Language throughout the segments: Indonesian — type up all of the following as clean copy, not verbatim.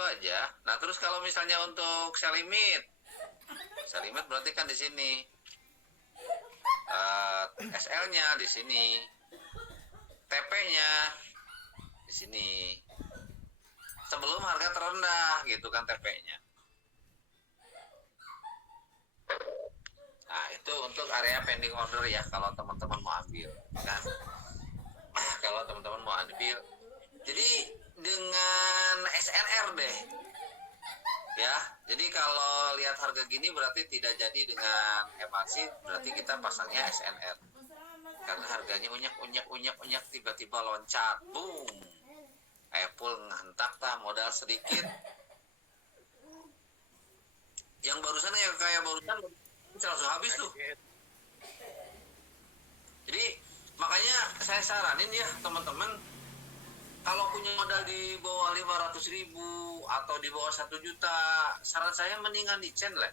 itu aja. Nah, terus kalau misalnya untuk sell limit berarti kan di sini SL-nya di sini, TP-nya di sini. Sebelum harga terendah gitu kan TP-nya. Nah, itu untuk area pending order ya kalau teman-teman mau ambil kan. Kalau teman-teman mau ambil. Jadi dengan SNR deh. Ya, jadi kalau lihat harga gini berarti tidak jadi dengan MRC, berarti kita pasangnya SNR. Karena harganya unyak tiba-tiba loncat, boom. Apple ngantak modal sedikit. Yang barusan ya kayak barusan langsung habis tuh. Jadi makanya saya saranin ya teman-teman, kalau punya modal di bawah 500.000 atau di bawah 1 juta, saran saya mendingan di chain lah.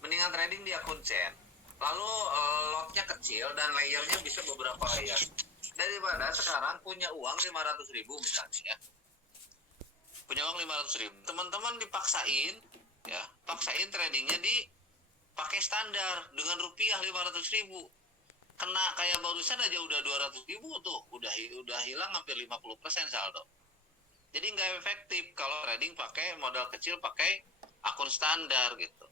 Mendingan trading di akun chain. Lalu lotnya kecil dan layernya bisa beberapa layer. Daripada sekarang punya uang 500.000 misalnya ya. Punya uang 500.000. Teman-teman dipaksain ya, paksain tradingnya di pakai standar dengan rupiah 500.000. Kena kayak barusan aja udah 200.000 tuh, udah hilang hampir 50% saldo. Jadi nggak efektif kalau trading pakai modal kecil, pakai akun standar gitu.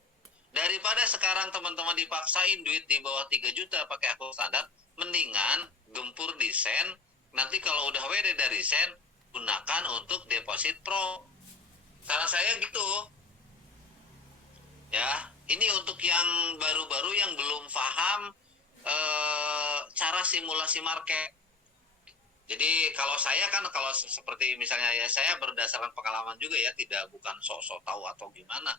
Daripada sekarang teman-teman dipaksain duit di bawah 3 juta pakai akun standar, mendingan gempur di sen. Nanti kalau udah WD dari sen, gunakan untuk deposit pro. Saran saya gitu. Ya, ini untuk yang baru-baru yang belum paham cara simulasi market. Jadi kalau saya kan, kalau seperti misalnya ya, saya berdasarkan pengalaman juga ya, bukan sok-sok tahu atau gimana.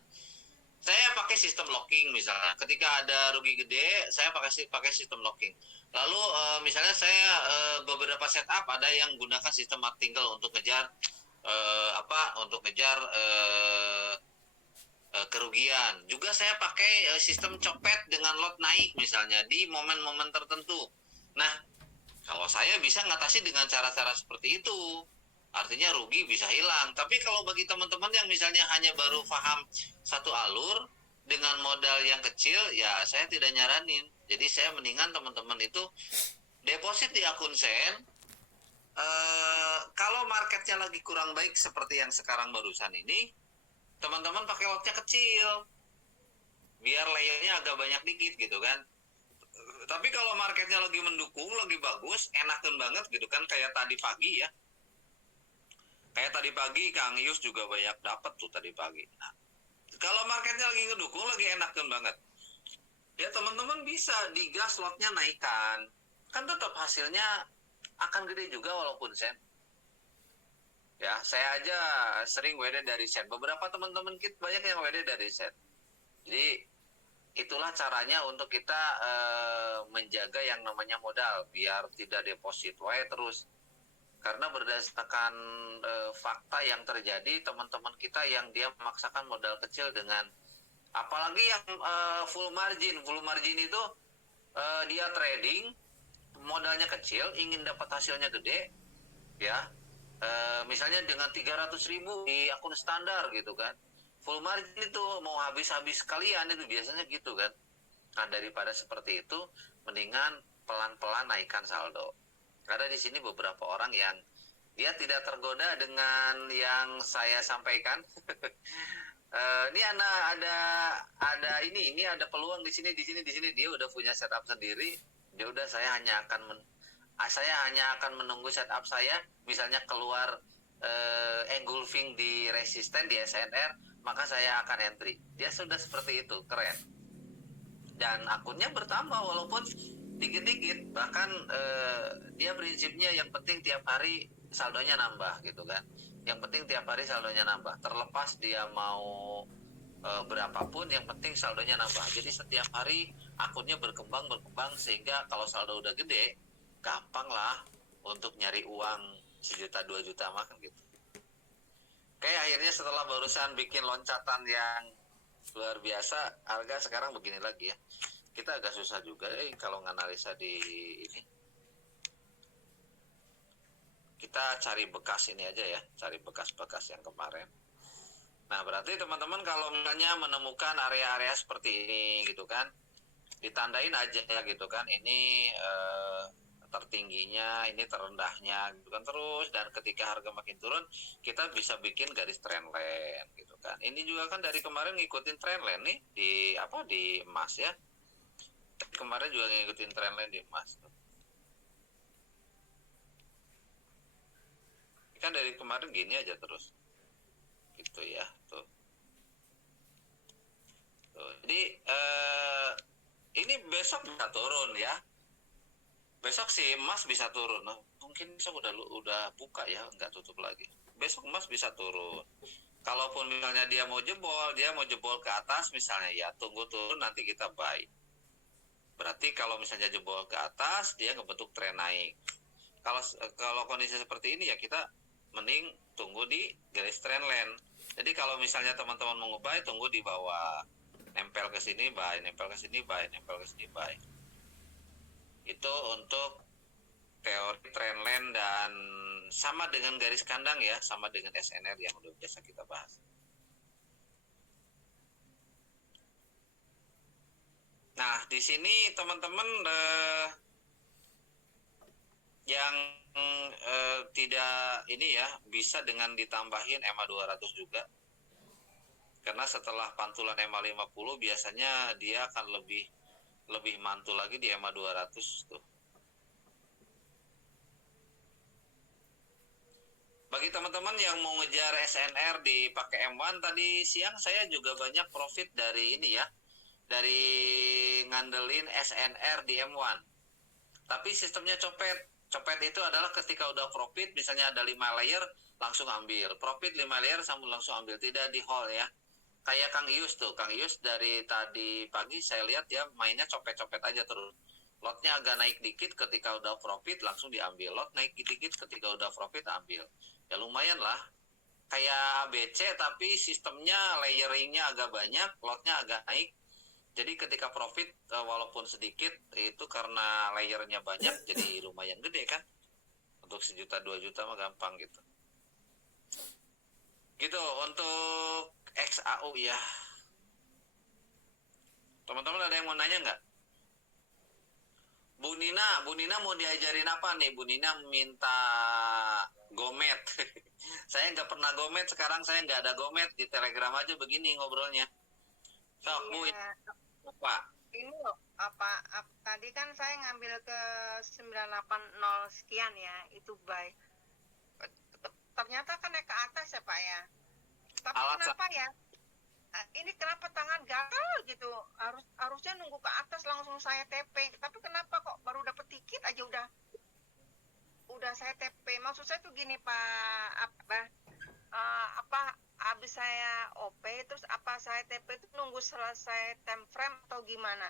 Saya pakai sistem locking misalnya. Ketika ada rugi gede, saya pakai sistem locking. Lalu misalnya saya beberapa setup ada yang gunakan sistem martingale untuk ngejar untuk ngejar kerugian. Juga saya pakai sistem copet dengan lot naik misalnya di momen-momen tertentu. Nah, kalau saya bisa ngatasi dengan cara-cara seperti itu, artinya rugi bisa hilang. Tapi kalau bagi teman-teman yang misalnya hanya baru paham satu alur dengan modal yang kecil, ya saya tidak nyaranin. Jadi saya mendingan teman-teman itu deposit di akun sen. Kalau marketnya lagi kurang baik seperti yang sekarang barusan ini, teman-teman pakai lotnya kecil, biar layernya agak banyak dikit gitu kan. Tapi kalau marketnya lagi mendukung, lagi bagus, enakan banget gitu kan, kayak tadi pagi ya. Kayak tadi pagi Kang Yus juga banyak dapat tuh tadi pagi. Nah, kalau marketnya lagi ngedukung, lagi enakan banget. Ya teman-teman bisa digas lotnya naikkan. Kan tetap hasilnya akan gede juga walaupun sen. Ya, saya aja sering WD dari set. Beberapa teman-teman kita banyak yang WD dari set. Jadi itulah caranya untuk kita menjaga yang namanya modal biar tidak deposit wae terus. Karena berdasarkan fakta yang terjadi, teman-teman kita yang dia memaksakan modal kecil dengan apalagi yang full margin itu dia trading modalnya kecil, ingin dapat hasilnya gede, ya. Misalnya dengan 300.000 di akun standar gitu kan, full margin itu mau habis-habis sekalian itu biasanya gitu kan. Nah, daripada seperti itu, mendingan pelan-pelan naikkan saldo. Karena di sini beberapa orang yang dia tidak tergoda dengan yang saya sampaikan. Ini ada peluang di sini dia udah punya setup sendiri. Dia udah saya hanya akan menunggu setup saya, misalnya keluar engulfing di resisten di SNR, maka saya akan entry. Dia sudah seperti itu, keren. Dan akunnya bertambah walaupun dikit-dikit, bahkan dia prinsipnya yang penting tiap hari saldonya nambah gitu kan. Yang penting tiap hari saldonya nambah, terlepas dia mau berapapun, yang penting saldonya nambah. Jadi setiap hari akunnya berkembang sehingga kalau saldo udah gede, gampang lah untuk nyari uang 1 juta 2 juta mah kan gitu. Oke, akhirnya setelah barusan bikin loncatan yang luar biasa, harga sekarang begini lagi ya. Kita agak susah juga kalau nganalisa di ini. Kita cari bekas ini aja ya, cari bekas-bekas yang kemarin. Nah, berarti teman-teman kalau misalnya menemukan area-area seperti ini gitu kan, ditandain aja gitu kan, ini tertingginya, ini terendahnya gitu kan, terus, dan ketika harga makin turun kita bisa bikin garis trendline gitu kan. Ini juga kan dari kemarin ngikutin trendline nih di di emas ya. Kemarin juga ngikutin trendline di emas tuh. Kan dari kemarin gini aja terus gitu ya tuh. Jadi ini besok bisa turun ya. Besok sih emas bisa turun. Nah, mungkin besok udah buka ya, nggak tutup lagi. Besok emas bisa turun. Kalaupun misalnya dia mau jebol ke atas misalnya ya, tunggu turun nanti kita buy. Berarti kalau misalnya jebol ke atas dia ngebentuk tren naik. Kalau kondisi seperti ini ya kita mending tunggu di garis trendline. Jadi kalau misalnya teman-teman mau nge-buy, tunggu di bawah. Nempel ke sini buy, nempel ke sini buy, nempel ke sini buy. Itu untuk teori trendline dan sama dengan garis kandang ya, sama dengan SNR yang udah biasa kita bahas. Nah, di sini teman-teman yang tidak ini ya, bisa dengan ditambahin EMA 200 juga. Karena setelah pantulan EMA 50 biasanya dia akan lebih mantul lagi di EMA 200 tuh. Bagi teman-teman yang mau ngejar SNR dipakai M1, tadi siang saya juga banyak profit dari ini ya, dari ngandelin SNR di M1. Tapi sistemnya copet. Copet itu adalah ketika udah profit, misalnya ada 5 layer, langsung ambil. Profit 5 layer, langsung ambil. Tidak di hold ya. Kayak Kang Ius tuh. Kang Ius dari tadi pagi saya lihat ya mainnya copet-copet aja terus. Lotnya agak naik dikit, ketika udah profit langsung diambil. Lot naik dikit, ketika udah profit ambil. Ya lumayan lah. Kayak BC tapi sistemnya layeringnya agak banyak, lotnya agak naik. Jadi ketika profit walaupun sedikit itu karena layernya banyak jadi lumayan gede kan. Untuk 1 juta 2 juta mah gampang gitu. Gitu untuk XAU ya. Teman-teman ada yang mau nanya nggak? Bu Nina mau diajarin apa nih? Bu Nina minta gomet. Saya nggak pernah gomet, sekarang saya nggak ada gomet, di Telegram aja begini ngobrolnya. Sok Bu, apa? Ini loh, tadi kan saya ngambil ke 980 sekian ya, itu buy. Ternyata kan naik ke atas ya Pak ya. Tapi kenapa ya? Ini kenapa tangan gatal gitu? Harusnya nunggu ke atas langsung saya TP. Tapi kenapa kok baru dapet dikit aja udah saya TP? Maksud saya tuh gini Pak, habis saya OP terus apa saya TP itu nunggu selesai time frame atau gimana?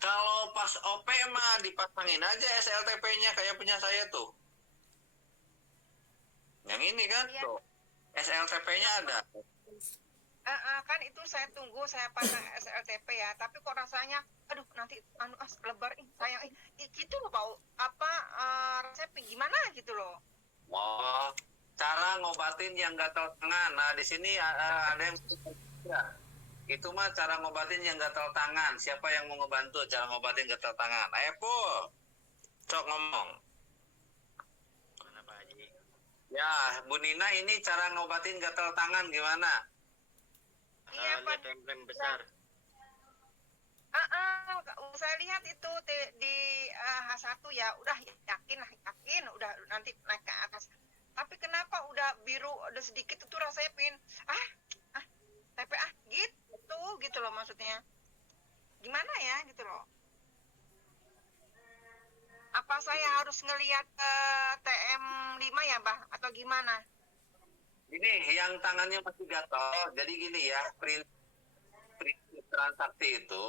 Kalau pas OP mah dipasangin aja SLTP-nya kayak punya saya tuh. Yang ini kan Iya. tuh. SLTP-nya ada. Kan itu saya tunggu saya pasang SLTP ya, tapi kok rasanya aduh nanti lebar sayang gitu loh Pak, resepnya gimana gitu loh. Oh, cara ngobatin yang gatal tangan. Nah, di sini ada yang ya. Itu mah cara ngobatin yang gatal tangan. Siapa yang mau ngebantu cara ngobatin gatal tangan? Ayo, Pul. Cok ngomong. Mana Pak Haji? Ya, Bu Nina ini cara ngobatin gatal tangan gimana? Iya, Pak. Template besar. Saya lihat itu di H1 ya, udah yakin udah nanti naik ke atas. Tapi kenapa udah biru udah sedikit itu rasanya pengen TP gitu loh maksudnya. Gimana ya gitu loh. Apa saya harus ngelihat TM5 ya, Bah, atau gimana? Ini yang tangannya masih gatal. Jadi gini ya, prinsip transaksi itu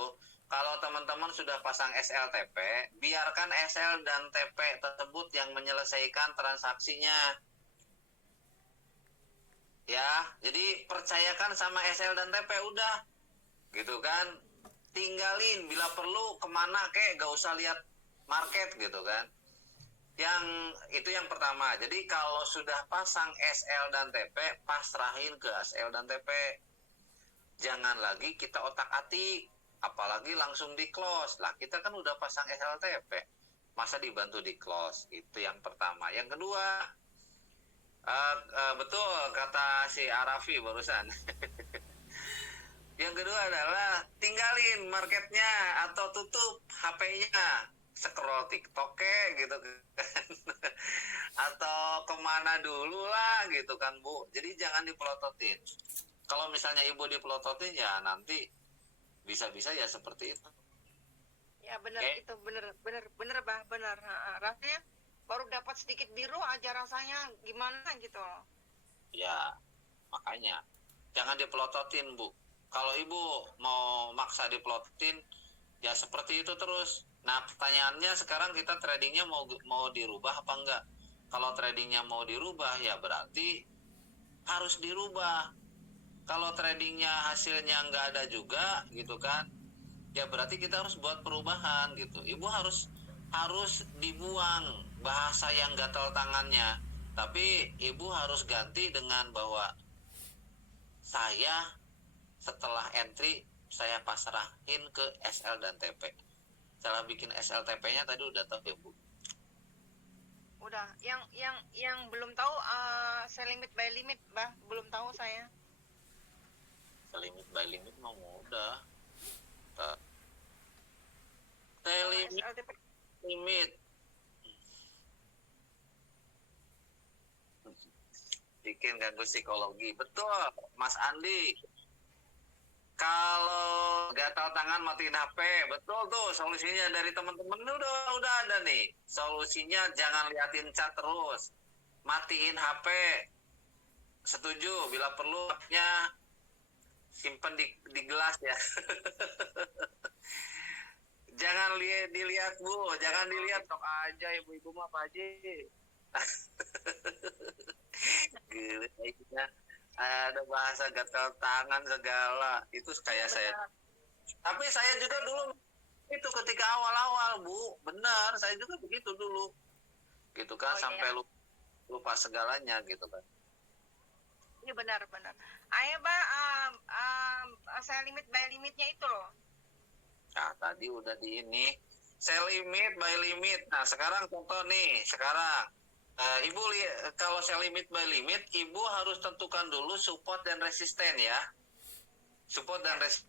kalau teman-teman sudah pasang SLTP, biarkan SL dan TP tersebut yang menyelesaikan transaksinya. Ya, jadi percayakan sama SL dan TP udah. Gitu kan. Tinggalin bila perlu kemana kek, gak usah lihat market gitu kan. Yang itu yang pertama. Jadi kalau sudah pasang SL dan TP, pasrahin ke SL dan TP. Jangan lagi kita otak-atik, apalagi langsung di close. Lah kita kan udah pasang SLTP, masa dibantu di close? Itu yang pertama. Yang kedua, betul kata si Arafi barusan. Yang kedua adalah tinggalin marketnya atau tutup HP-nya, scroll TikTok gitu kan. Atau kemana dulu lah gitu kan Bu. Jadi jangan dipelototin. Kalau misalnya Ibu dipelototin ya nanti bisa-bisa ya seperti itu. Ya benar, itu benar Bang, benar. Rasanya baru dapat sedikit biru aja rasanya gimana gitu. Ya makanya jangan dipelototin Bu. Kalau Ibu mau maksa dipelototin ya seperti itu terus. Nah pertanyaannya sekarang kita tradingnya mau dirubah apa enggak? Kalau tradingnya mau dirubah ya berarti harus dirubah. Kalau tradingnya hasilnya nggak ada juga gitu kan, ya berarti kita harus buat perubahan gitu. Ibu harus dibuang bahasa yang gatal tangannya, tapi ibu harus ganti dengan bahwa saya setelah entry saya pasrahin ke SL dan TP. Cara bikin SLTP-nya tadi udah tahu ya Bu? Udah, yang belum tahu sell limit by limit, Bah, belum tahu saya. Limit by limit mau udah. SLTP. Limit bikin ganggu psikologi. Betul, Mas Andi. Kalau gatal tangan matiin HP, betul tuh solusinya dari teman-teman udah ada nih. Solusinya jangan liatin chat terus. Matiin HP. Setuju, bila perlu HP-nya simpen di gelas ya. Jangan dilihat Bu, jangan dilihat TikTok aja ibu-ibu mah Pak Haji. Gila, ada bahasa gatal tangan segala itu kayak saya. Tapi saya juga dulu itu ketika awal-awal Bu, benar saya juga begitu dulu, gitu kan sampai lupa segalanya gitu kan. Ini benar. Ayo Bah, saya limit by limitnya itu loh. Nah tadi udah di ini sell limit by limit. Nah sekarang contoh nih sekarang. Ibu kalau sell limit by limit, Ibu harus tentukan dulu support dan resisten ya. Support dan resisten.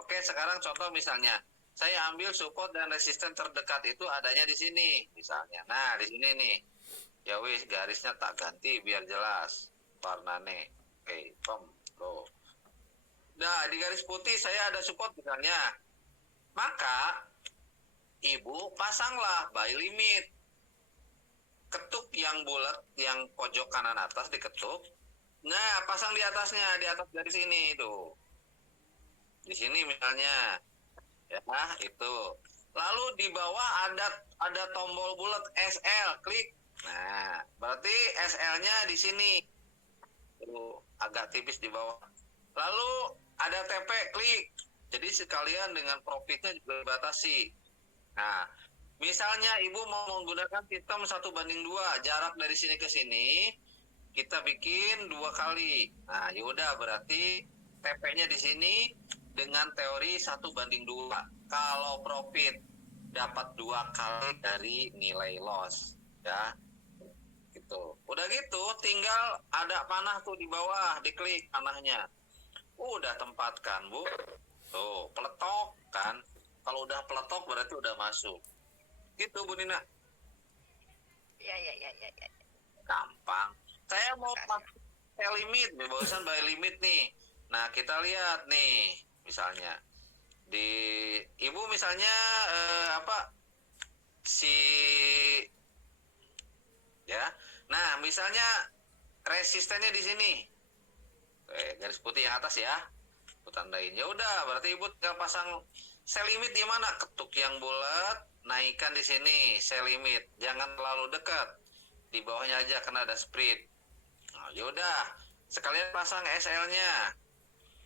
Oke, sekarang contoh misalnya, saya ambil support dan resisten terdekat itu adanya di sini, misalnya. Nah, di sini nih. Ya wis, garisnya tak ganti biar jelas warnanya. Oke, loh. Nah, di garis putih saya ada support misalnya. Maka Ibu pasanglah buy limit. Ketuk yang bulat, yang pojok kanan atas diketuk. Nah, pasang di atasnya, di atas garis ini itu. Di sini misalnya. Ya, itu. Lalu di bawah ada tombol bulat SL, klik. Nah, berarti SL-nya di sini. Tuh, agak tipis di bawah. Lalu ada TP, klik. Jadi sekalian dengan profitnya juga dibatasi. Nah, misalnya Ibu mau menggunakan sistem 1:2, jarak dari sini ke sini, kita bikin 2 kali. Nah, yaudah berarti TP-nya di sini dengan teori 1:2. Kalau profit dapat 2 kali dari nilai loss, ya. Gitu. Udah gitu, tinggal ada panah tuh di bawah, diklik panahnya. Udah tempatkan, Bu. Tuh, peletok kan. Kalau udah peletok berarti udah masuk. Gitu Bu Nina. Ya. Gampang. Saya mau pakai limit, barusan buy limit nih. Nah kita lihat nih, misalnya di Ibu misalnya ya. Nah misalnya resistennya di sini, garis putih yang atas ya, aku tandain. Ya udah, berarti Ibu tinggal pasang sell limit di mana? Ketuk yang bulat, naikkan di sini sell limit, jangan terlalu dekat, di bawahnya aja karena ada spread. Nah, yaudah, sekalian pasang SL-nya.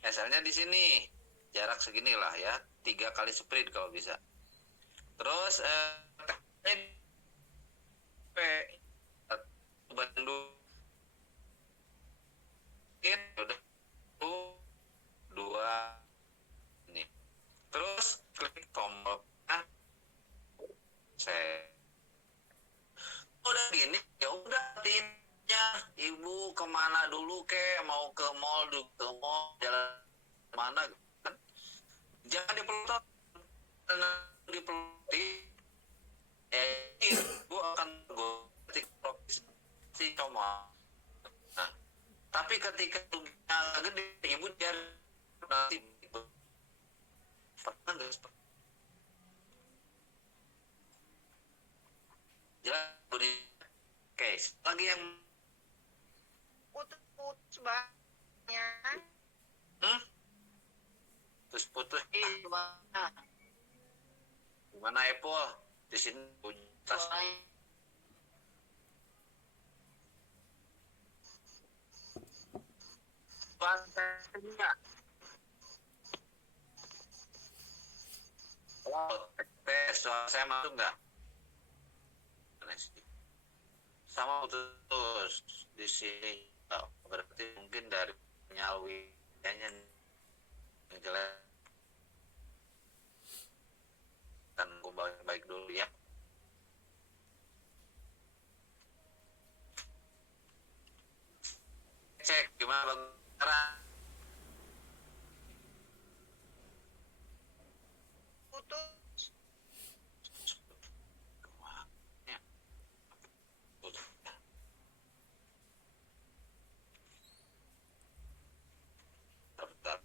SL-nya di sini, jarak seginilah ya, 3 kali spread kalau bisa. Terus Bandung udah dua nih, terus klik tombol saya udah gini, ya udah timnya ibu kemana dulu mau ke mall jalan mana kan, jangan dipeloti ibu akan gotik si cuma. Nah, tapi ketika agak gede ibu dia nanti pernah nggak seperti jelas. Oke, lagi yang putus banyak. terus putus gimana Apple di sini tas Pastinya. tes suara saya masuk nggak sama putus di sini. Berarti mungkin dari nyalwinya yang jelek kan gue baik dulu ya. Cek gimana bang Putus. Bentar.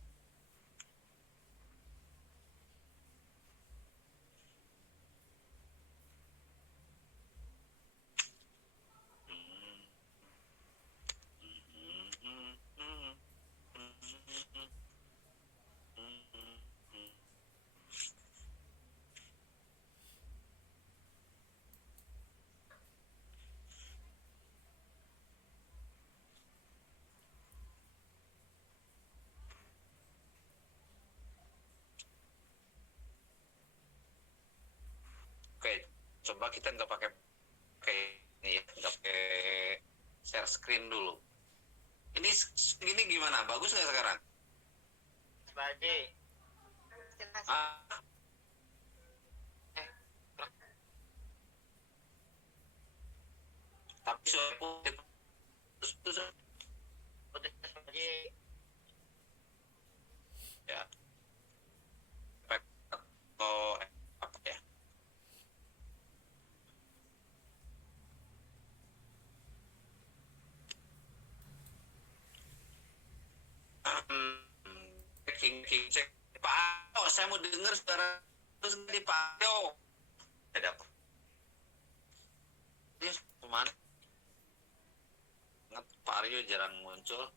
Oke, coba kita nggak pakai ini ya, nggak pakai share screen dulu. Ini gini gimana? Bagus nggak sekarang? Pak Haji. Jelas. Tapi suara putih terus Putus Pak Haji. ya. Efek atau apa ya? King cek Pak Ayo, saya mau dengar suara terus di Pak Ayo. Ada apa? Dia kemana? Ingat Pak Aryo jarang muncul.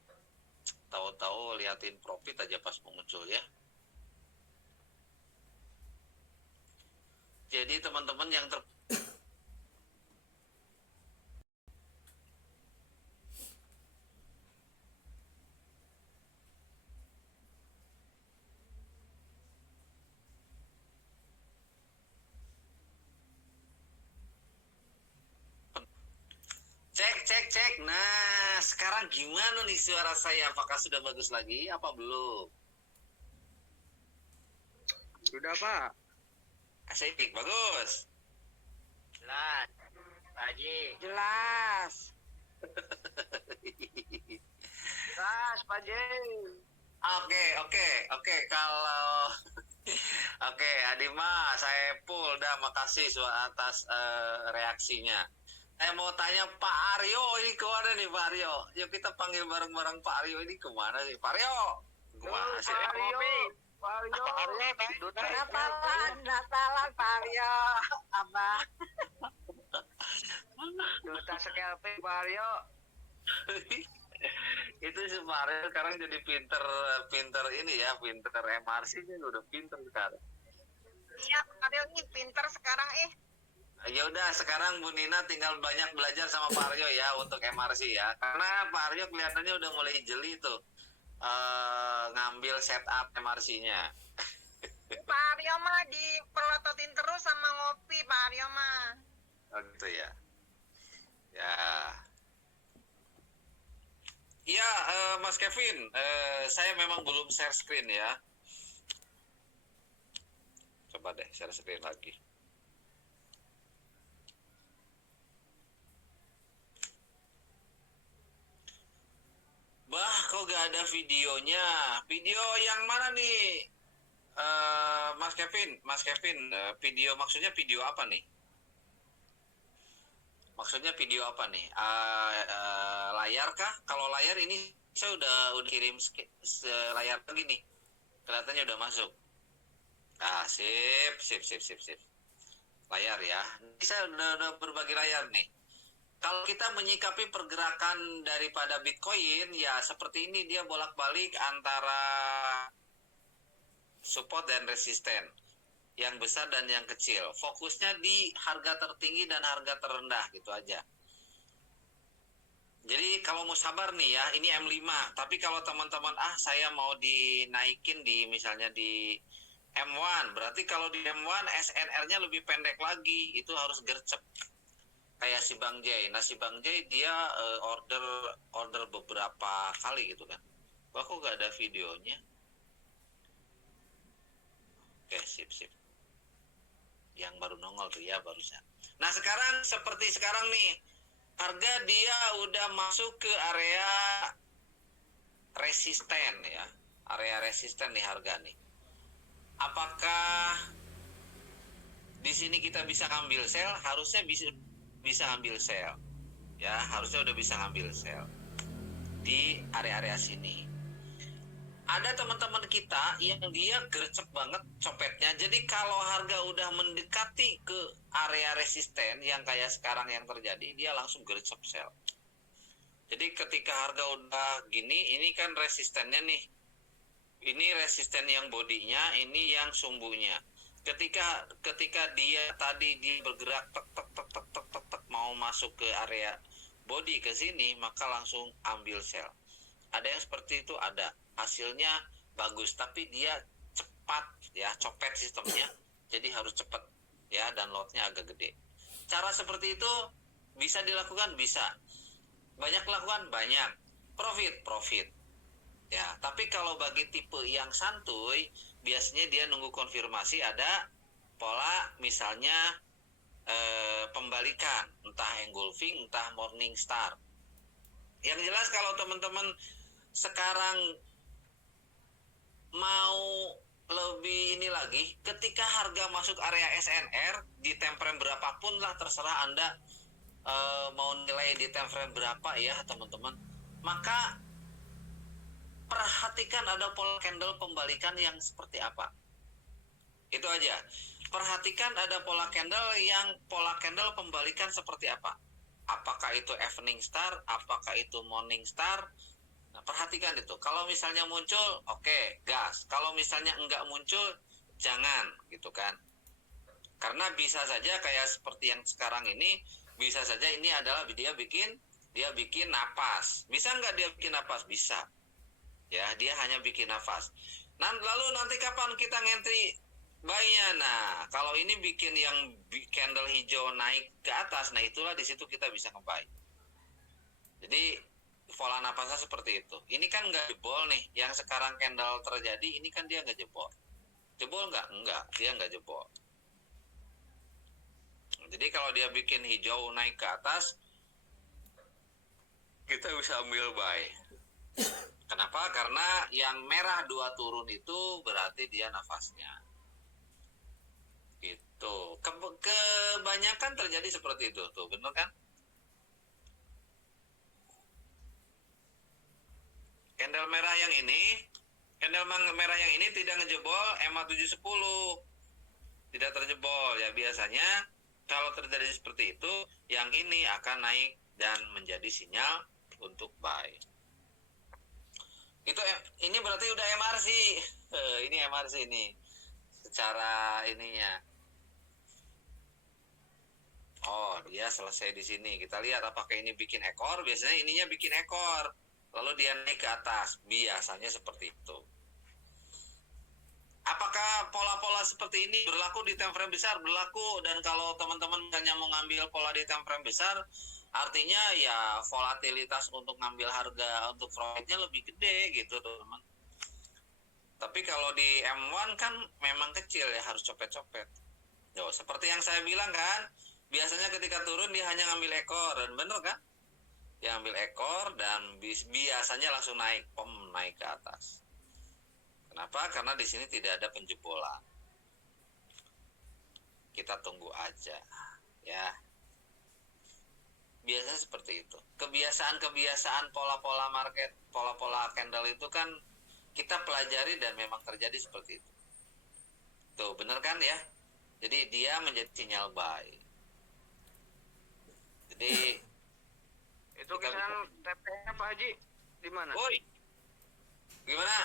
Tahu-tahu liatin profit aja pas mau muncul ya. Jadi teman-teman yang cek. Nah, sekarang gimana nih suara saya? Apakah sudah bagus lagi? Apa belum? Sudah Pak. Asik, bagus. Jelas. Pak Haji. Jelas. Jelas Pak Haji. Oke. Kalau oke, Adima, saya full dah. Makasih atas reaksinya. Saya mau tanya Pak Aryo ini kemana nih Pak Aryo? Yuk kita panggil bareng-bareng Pak Aryo ini kemana sih? Pak Aryo, kemana sih? Pak Aryo. Natalan Pak Aryo. Abah. Duta SKLP Pak Aryo. Itu si Pak Aryo sekarang jadi pinter ini ya, pinter MRC ini udah pinter sekarang. Iya, Pak Aryo ini pinter sekarang Ya udah sekarang Bu Nina tinggal banyak belajar sama Pak Aryo ya untuk MRC ya. Karena Pak Aryo kelihatannya udah mulai jeli tuh ngambil setup MRC-nya. Pak Aryo mah dipelototin terus sama ngopi Pak Aryo mah. Oh gitu ya. Ya. Ya, Mas Kevin, saya memang belum share screen ya. Coba deh share screen lagi. Bah, kok gak ada videonya? Video yang mana nih? Mas Kevin, video maksudnya video apa nih? Maksudnya video apa nih? Layar kah? Kalau layar ini saya udah kirim layar lagi nih. Kelihatannya udah masuk. Ah, sip. Layar ya. Ini saya udah berbagi layar nih. Kalau kita menyikapi pergerakan daripada Bitcoin, ya seperti ini dia bolak-balik antara support dan resisten. Yang besar dan yang kecil. Fokusnya di harga tertinggi dan harga terendah gitu aja. Jadi kalau mau sabar nih ya, ini M5. Tapi kalau teman-teman, saya mau dinaikin di misalnya di M1. Berarti kalau di M1 SNR-nya lebih pendek lagi. Itu harus gercep. Kayak si Bang Jay. Nah si Bang Jay dia order beberapa kali gitu kan. Wah kok gak ada videonya? Oke, sip. Yang baru nongol tuh ya barusan. Nah sekarang seperti sekarang nih, harga dia udah masuk ke area resisten ya. Area resisten nih harga nih. Apakah di sini kita bisa ngambil sell? Harusnya bisa ngambil sell. Ya, harusnya udah bisa ngambil sell di area-area sini. Ada teman-teman kita yang dia gercep banget copetnya. Jadi kalau harga udah mendekati ke area resisten yang kayak sekarang yang terjadi, dia langsung gercep sell. Jadi ketika harga udah gini, ini kan resistennya nih. Ini resisten yang bodinya, ini yang sumbunya. Ketika dia tadi dia bergerak tek mau masuk ke area body ke sini, maka langsung ambil sell. Ada yang seperti itu, ada. Hasilnya bagus, tapi dia cepat ya, copet sistemnya. Jadi harus cepat ya, dan lotnya agak gede. Cara seperti itu bisa dilakukan, bisa. Banyak lakukan, banyak. Profit. Ya, tapi kalau bagi tipe yang santuy, biasanya dia nunggu konfirmasi ada pola misalnya pembalikan, entah engulfing, entah morning star. Yang jelas kalau teman-teman sekarang mau lebih ini lagi, ketika harga masuk area SNR di time frame berapapun lah, terserah Anda mau nilai di time frame berapa ya teman-teman, maka perhatikan ada pola candle pembalikan yang seperti apa. Itu aja. Perhatikan ada pola candle pembalikan seperti apa. Apakah itu evening star, apakah itu morning star. Nah, perhatikan itu. Kalau misalnya muncul, oke, gas. Kalau misalnya enggak muncul, jangan, gitu kan. Karena bisa saja kayak seperti yang sekarang ini, bisa saja ini adalah dia bikin napas. Bisa enggak dia bikin napas? Bisa. Ya, dia hanya bikin nafas. Nah, lalu nanti kapan kita ngentri buy-nya? Nah, kalau ini bikin yang candle hijau naik ke atas, nah itulah di situ kita bisa nge-buy. Jadi pola napasnya seperti itu. Ini kan nggak jebol nih. Yang sekarang candle terjadi, ini kan dia nggak jebol. Jebol nggak? Nggak, dia nggak jebol. Jadi kalau dia bikin hijau naik ke atas, kita bisa ambil buy. Kenapa? Karena yang merah 2 turun itu berarti dia nafasnya. Gitu. Kebanyakan terjadi seperti itu. Tuh, bener kan? Candle merah yang ini tidak ngejebol EMA 710. Tidak terjebol. Ya biasanya kalau terjadi seperti itu, yang ini akan naik dan menjadi sinyal untuk buy. Ini berarti udah MRC. Ini MRC ini. Secara ininya. Oh, dia selesai di sini. Kita lihat apakah ini bikin ekor. Biasanya ininya bikin ekor. Lalu dia naik ke atas. Biasanya seperti itu. Apakah pola-pola seperti ini berlaku di time frame besar? Berlaku. Dan kalau teman-teman misalnya mau ngambil pola di time frame besar, artinya ya volatilitas untuk ngambil harga untuk profitnya lebih gede gitu teman. Tapi kalau di M1 kan memang kecil ya, harus copet-copet. Yo, seperti yang saya bilang kan, biasanya ketika turun dia hanya ngambil ekor, dan bener kan? Dia ambil ekor dan biasanya langsung naik ke atas. Kenapa? Karena di sini tidak ada penjebolan. Kita tunggu aja, ya. Biasanya seperti itu. Kebiasaan pola-pola market, pola-pola candle itu kan kita pelajari dan memang terjadi seperti itu. Tuh, bener kan ya? Jadi dia menjadi sinyal buy. Jadi Itu kisaran TP-nya Pak Haji di mana? woi, gimana?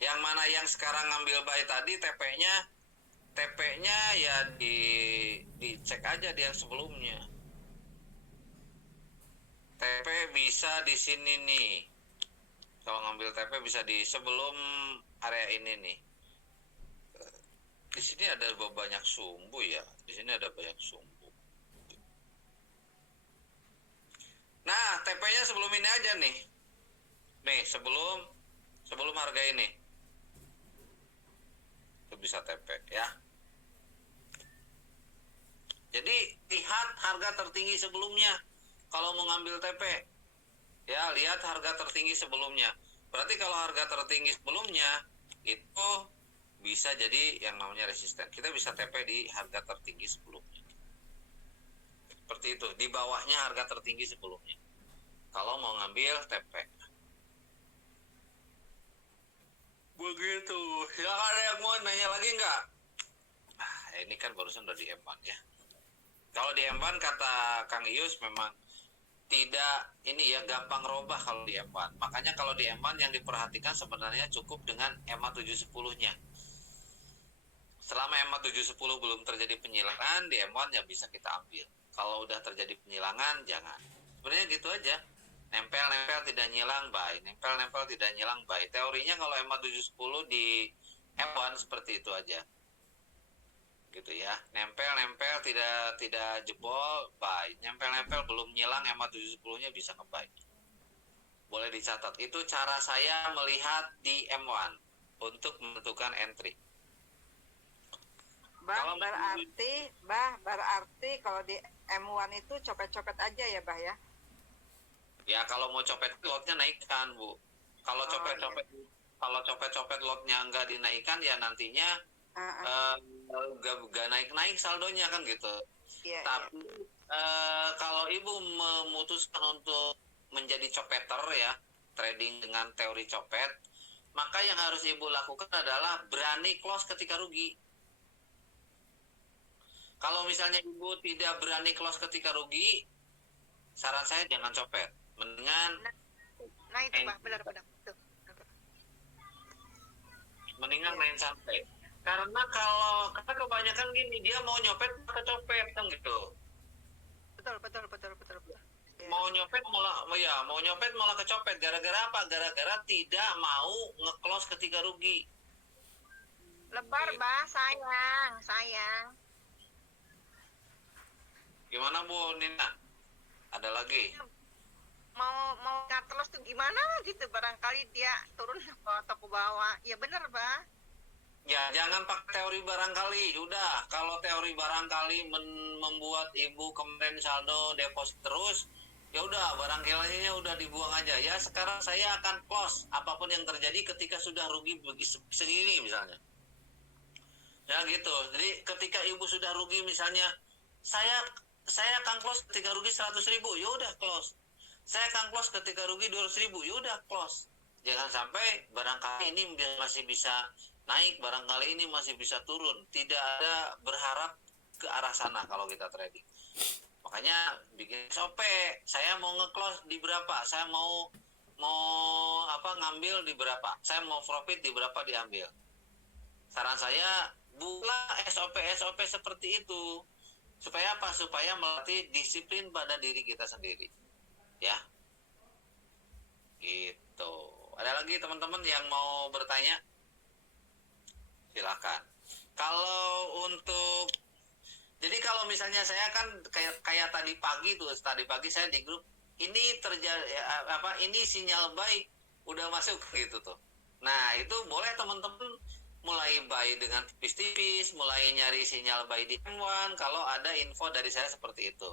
Yang mana yang sekarang ngambil buy tadi TP-nya ya dicek aja di yang sebelumnya. TP bisa di sini nih. Kalau ngambil TP bisa di sebelum area ini nih. Di sini ada banyak sumbu ya. Di sini ada banyak sumbu. Nah, TP-nya sebelum ini aja nih. Nih, sebelum harga ini. Itu bisa TP ya. Jadi, lihat harga tertinggi sebelumnya. Kalau mau ngambil TP, ya lihat harga tertinggi sebelumnya. Berarti kalau harga tertinggi sebelumnya itu bisa jadi yang namanya resisten. Kita bisa TP di harga tertinggi sebelumnya. Seperti itu, di bawahnya harga tertinggi sebelumnya. Kalau mau ngambil TP. Begitu. Ya ada yang mau nanya lagi nggak? Ini kan barusan udah di M1 ya. Kalau di M1 kata Kang Ius memang tidak ini ya, gampang robah kalau di M1. Makanya kalau di M1 yang diperhatikan sebenarnya cukup dengan EMA 710-nya. Selama EMA 710 belum terjadi penyilangan, di M1 ya bisa kita ambil. Kalau udah terjadi penyilangan, jangan. Sebenarnya gitu aja. Nempel-nempel tidak nyilang, buy. Nempel-nempel tidak nyilang, buy. Teorinya kalau EMA 710 di M1 seperti itu aja. Gitu ya. Nempel-nempel tidak jebol, buy. Nempel-nempel belum nyilang EMA 710-nya bisa nge-buy. Boleh dicatat. Itu cara saya melihat di M1 untuk menentukan entry. Bah, berarti kalau di M1 itu copet-copet aja ya, Bah ya? Ya kalau mau copet lotnya naikkan, Bu. Kalau copet-copet lotnya nggak dinaikkan ya nantinya nggak naik saldonya kan gitu. Iya, Tapi kalau Ibu memutuskan untuk menjadi copeter ya, trading dengan teori copet, maka yang harus Ibu lakukan adalah berani close ketika rugi. Kalau misalnya Ibu tidak berani close ketika rugi, saran saya jangan copet. Mendingan Nah itu Pak, benar-benar. Mendingan main santai. Karena kebanyakan gini, dia mau nyopet ke copet kan gitu. Betul. Ya. Mau nyopet malah kecopet. Gara-gara apa? Gara-gara tidak mau nge-close ketika rugi. Lebar, Bah, sayang. Gimana Bu Nina? Ada lagi? Mau terus tuh gimana gitu, barangkali dia turun atau ke bawah. Ya benar, Bah. Ya jangan pakai teori barangkali. Udah, kalau teori barangkali membuat Ibu kemarin saldo deposit terus, ya udah barangkalinya udah dibuang aja. Ya sekarang saya akan close apapun yang terjadi ketika sudah rugi segini misalnya. Ya gitu. Jadi ketika Ibu sudah rugi misalnya, saya akan close ketika rugi 100.000. Ya udah close. Saya akan close ketika rugi 200.000. Ya udah close. Jangan sampai barangkali ini masih bisa naik, barangkali ini masih bisa turun. Tidak ada berharap ke arah sana kalau kita trading. Makanya bikin SOP. Saya mau nge-close di berapa? Saya mau ngambil di berapa? Saya mau profit di berapa diambil. Saran saya buatlah SOP seperti itu. Supaya apa? Supaya melatih disiplin pada diri kita sendiri. Ya. Gitu. Ada lagi teman-teman yang mau bertanya? Silakan. Kalau untuk Jadi kalau misalnya saya kan kayak tadi pagi saya di grup ini terjadi ini sinyal buy udah masuk gitu tuh. Nah, itu boleh teman-teman mulai buy dengan tipis-tipis, mulai nyari sinyal buy di M1 kalau ada info dari saya seperti itu.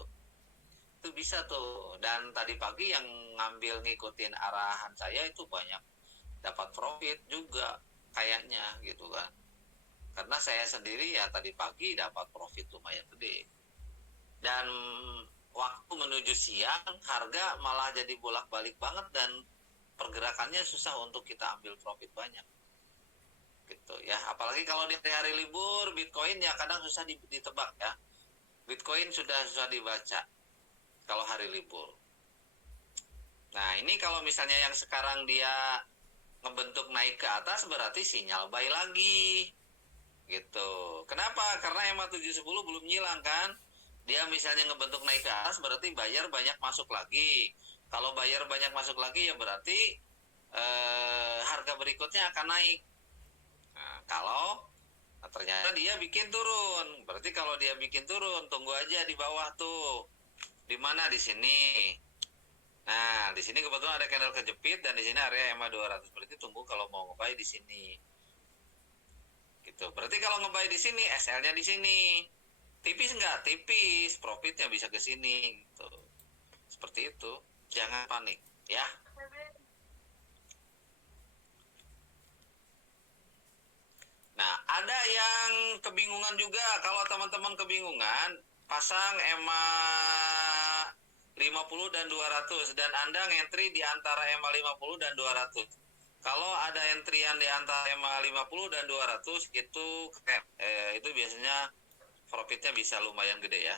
Itu bisa tuh. Dan tadi pagi yang ngambil ngikutin arahan saya itu banyak dapat profit juga kayaknya gitu kan. Karena saya sendiri ya tadi pagi dapat profit lumayan gede. Dan waktu menuju siang harga malah jadi bolak-balik banget dan pergerakannya susah untuk kita ambil profit banyak. Gitu ya. Apalagi kalau di hari libur Bitcoin ya kadang susah ditebak ya. Bitcoin sudah susah dibaca kalau hari libur. Nah, ini kalau misalnya yang sekarang dia ngebentuk naik ke atas berarti sinyal buy lagi. Gitu. Kenapa? Karena EMA 710 belum nyilang kan? Dia misalnya ngebentuk naik ke atas berarti buyer banyak masuk lagi. Kalau buyer banyak masuk lagi ya berarti harga berikutnya akan naik. Nah, kalau ternyata dia bikin turun, berarti kalau dia bikin turun tunggu aja di bawah tuh. Di mana? Di sini. Nah, di sini kebetulan ada candle kejepit dan di sini area EMA 200. Berarti tunggu kalau mau nge-buy di sini. Gitu. Berarti kalau nge-buy di sini, SL-nya di sini. Tipis nggak? Tipis. Profitnya bisa ke sini. Gitu. Seperti itu. Jangan panik. Ya. Nah, ada yang kebingungan juga. Kalau teman-teman kebingungan, pasang EMA 50 dan 200. Dan Anda ngentri di antara EMA 50 dan 200. Kalau ada entrian di antara EMA 50 dan 200 itu keren. Itu biasanya profitnya bisa lumayan gede ya.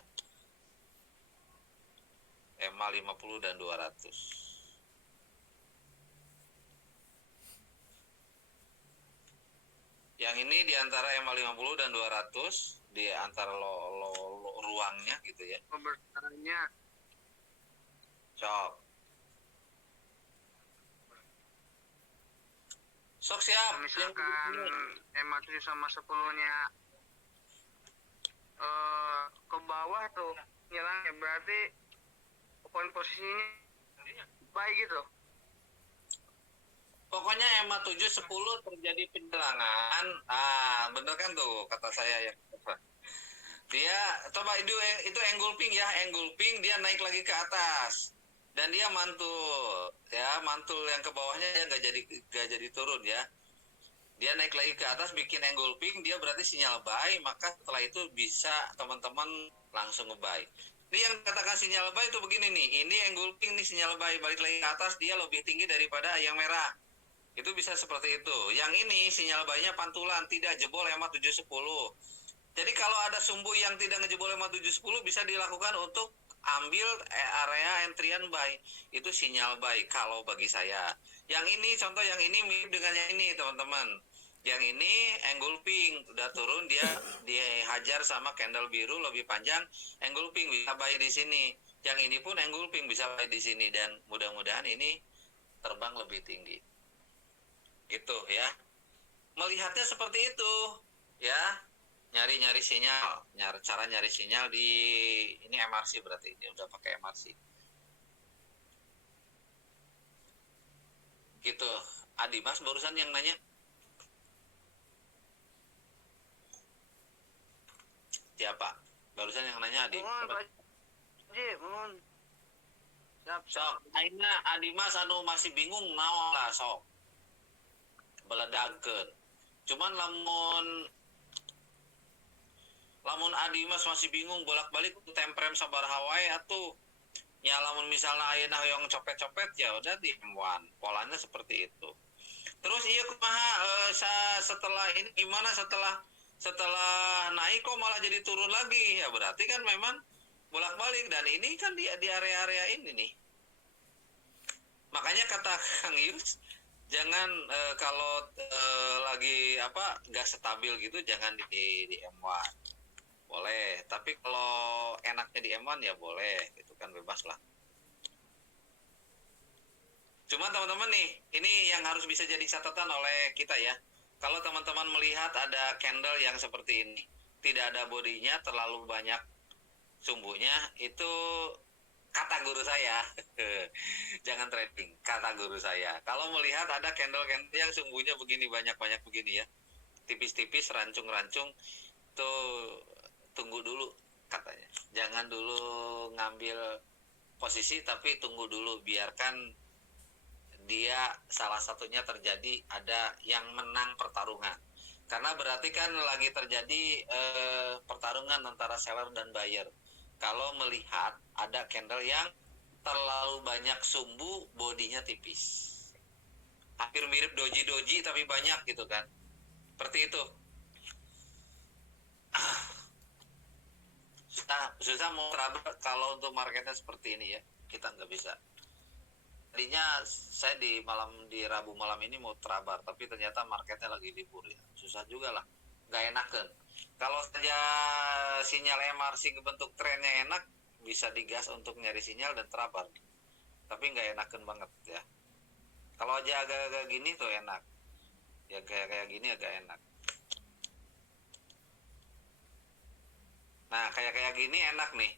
EMA 50 dan 200. Yang ini di antara EMA 50 dan 200 di antara ruangnya gitu ya. Pemberitaannya Sok. Sok siap. misalkan EMA 7 sama 10-nya ke bawah tuh nyerangnya berarti poin posisinya baik gitu. Pokoknya EMA 710 terjadi penyerangan. Bener kan tuh kata saya ya. Dia coba itu engulfing ya, engulfing dia naik lagi ke atas. Dan dia mantul, ya mantul yang ke bawahnya dia nggak jadi turun ya. Dia naik lagi ke atas bikin engulfing, dia berarti sinyal buy, maka setelah itu bisa teman-teman langsung nge-buy. Ini yang katakan sinyal buy itu begini nih, ini engulfing nih sinyal buy, balik lagi ke atas dia lebih tinggi daripada yang merah. Itu bisa seperti itu. Yang ini sinyal buy-nya pantulan, tidak jebol EMA 710. Jadi kalau ada sumbu yang tidak ngejebol EMA 710 bisa dilakukan untuk ambil area entrian buy. Itu sinyal buy kalau bagi saya. Yang ini contoh yang ini mirip dengan yang ini teman-teman. Yang ini engulfing udah turun dia dihajar sama candle biru lebih panjang, engulfing bisa buy di sini. Yang ini pun engulfing bisa buy di sini dan mudah-mudahan ini terbang lebih tinggi. Gitu ya. Melihatnya seperti itu ya. Nyari sinyal, cara nyari sinyal di ini MRC berarti ini udah pakai MRC. Gitu. Mas barusan yang nanya. Siapa? Barusan yang nanya Adi. Mohon. Siap. Sok, aina Mas anu masih bingung naon lah sok. Beledakeun. Cuman lamun Mas masih bingung bolak-balik temprem sabar Hawaii atuh. Ya lamun misalnya ayeuna hoyong copet-copet ya udah di M1. Polanya seperti itu. Terus iya kumaha setelah ini gimana setelah naik kok malah jadi turun lagi? Ya berarti kan memang bolak-balik dan ini kan di area-area ini nih. Makanya kata Kang Yus jangan kalau lagi nggak stabil gitu jangan di M1. Boleh, tapi kalau enaknya di M1 ya boleh, itu kan bebas lah. Cuma teman-teman nih, ini yang harus bisa jadi catatan oleh kita ya. Kalau teman-teman melihat ada candle yang seperti ini, tidak ada bodinya, terlalu banyak sumbunya, itu kata guru saya. Jangan trading, kata guru saya. Kalau melihat ada candle-candle yang sumbunya begini, banyak-banyak begini ya, tipis-tipis, rancung-rancung, tuh tunggu dulu katanya. Jangan dulu ngambil posisi, tapi tunggu dulu, biarkan dia salah satunya terjadi, ada yang menang pertarungan. Karena berarti kan lagi terjadi pertarungan antara seller dan buyer. Kalau melihat ada candle yang terlalu banyak sumbu, bodinya tipis. Hampir mirip doji-doji tapi banyak gitu kan. Seperti itu. Susah mau terabak kalau untuk marketnya seperti ini ya. Kita nggak bisa. Tadinya saya di Rabu malam ini mau terabar, tapi ternyata marketnya lagi libur ya. Susah juga lah, nggak enakan. Kalau saja sinyal MRC bentuk trennya enak, bisa digas untuk nyari sinyal dan terabar. Tapi nggak enakan banget ya. Kalau aja agak-agak gini tuh enak. Ya kayak gini agak enak. Nah kayak gini enak nih.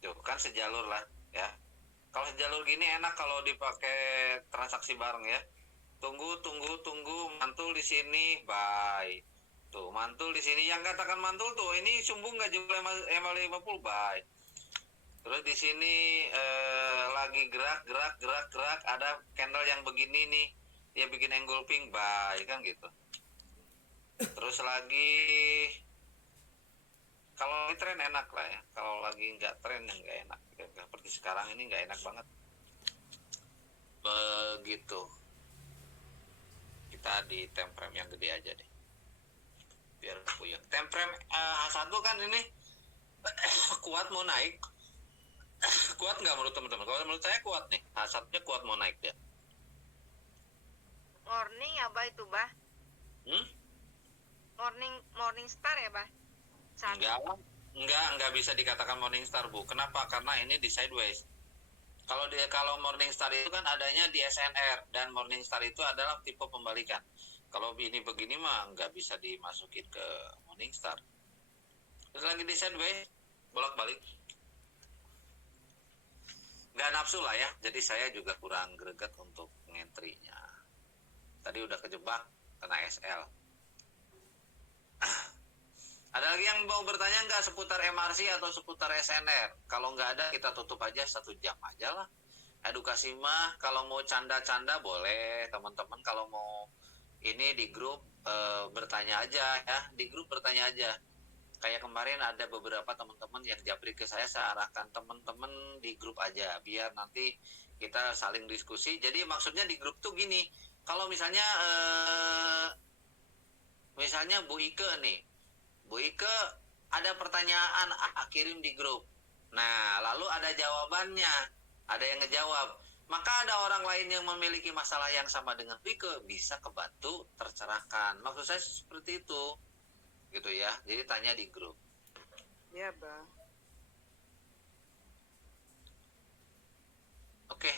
Tuh kan sejalur lah ya. Kalau sejalur gini enak kalau dipakai transaksi bareng ya. Tunggu, mantul di sini, buy. Tuh, mantul di sini. Yang katakan mantul tuh, ini sumbu nggak jual MA50, buy. Terus di sini lagi gerak, ada candle yang begini nih, dia bikin engulfing, buy, kan gitu. Terus lagi, kalau lagi tren enak lah ya. Kalau lagi nggak tren yang nggak enak. Seperti sekarang ini nggak enak banget. Begitu. Kita di time frame yang gede aja deh. Biar puyeng. Time frame H1 kan ini kuat mau naik. Kuat nggak menurut teman-teman? Kalau menurut saya kuat nih. H1-nya kuat mau naik dia. Morning ya, Bah, itu, Bah? Morning star ya, Bah? Enggak bisa dikatakan morning star, Bu. Kenapa? Karena ini di sideways. Kalau morning star itu kan adanya di SNR, dan morning star itu adalah tipe pembalikan. Kalau ini begini mah nggak bisa dimasukin ke morning star. Terus lagi di sideways, bolak-balik. Nggak nafsu lah ya. Jadi saya juga kurang greget untuk ngentry-nya. Tadi udah kejebak kena SL. Ada lagi yang mau bertanya nggak seputar MRC atau seputar SNR? Kalau nggak ada, kita tutup aja 1 jam aja lah. Edukasi mah, kalau mau canda-canda boleh, teman-teman. Kalau mau ini di grup bertanya aja ya, di grup bertanya aja. Kayak kemarin ada beberapa teman-teman yang japri ke saya arahkan teman-teman di grup aja, biar nanti kita saling diskusi. Jadi maksudnya di grup tuh gini, kalau misalnya Bu Ike nih, Bu Ike ada pertanyaan, kirim di grup. Nah, lalu ada jawabannya, ada yang ngejawab. Maka ada orang lain yang memiliki masalah yang sama dengan Bu Ike, bisa kebantu, tercerahkan. Maksud saya seperti itu, gitu ya. Jadi tanya di grup. Iya, Bang. Oke.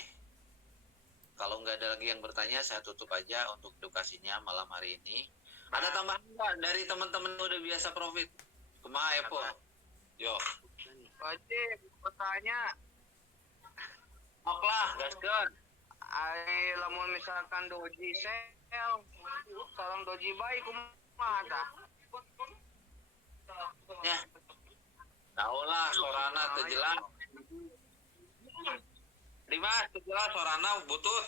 Kalau nggak ada lagi yang bertanya, saya tutup aja untuk edukasinya malam hari ini. Ada tambahan nggak dari teman-teman yang udah biasa profit? Kumaha Epo? Yo. Pak Haji, bertanya, Oklah, gaskeun. lamun misalkan doji sel, sareng doji buy kumaha tah? Ya. Tahu lah, sorana teu jelas. Dimas, teu jelas sorana butut.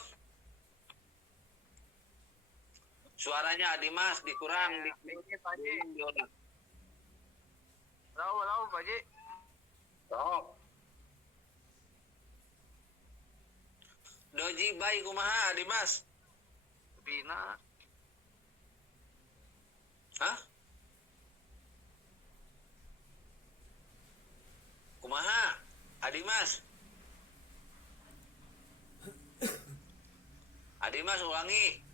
Suaranya Dimas dikurang Ini Pak Haji. Tahu Pak Haji. Sok. Doji buy kumaha Dimas? Bina. Hah? Kumaha? Adimas. Adimas ulangi.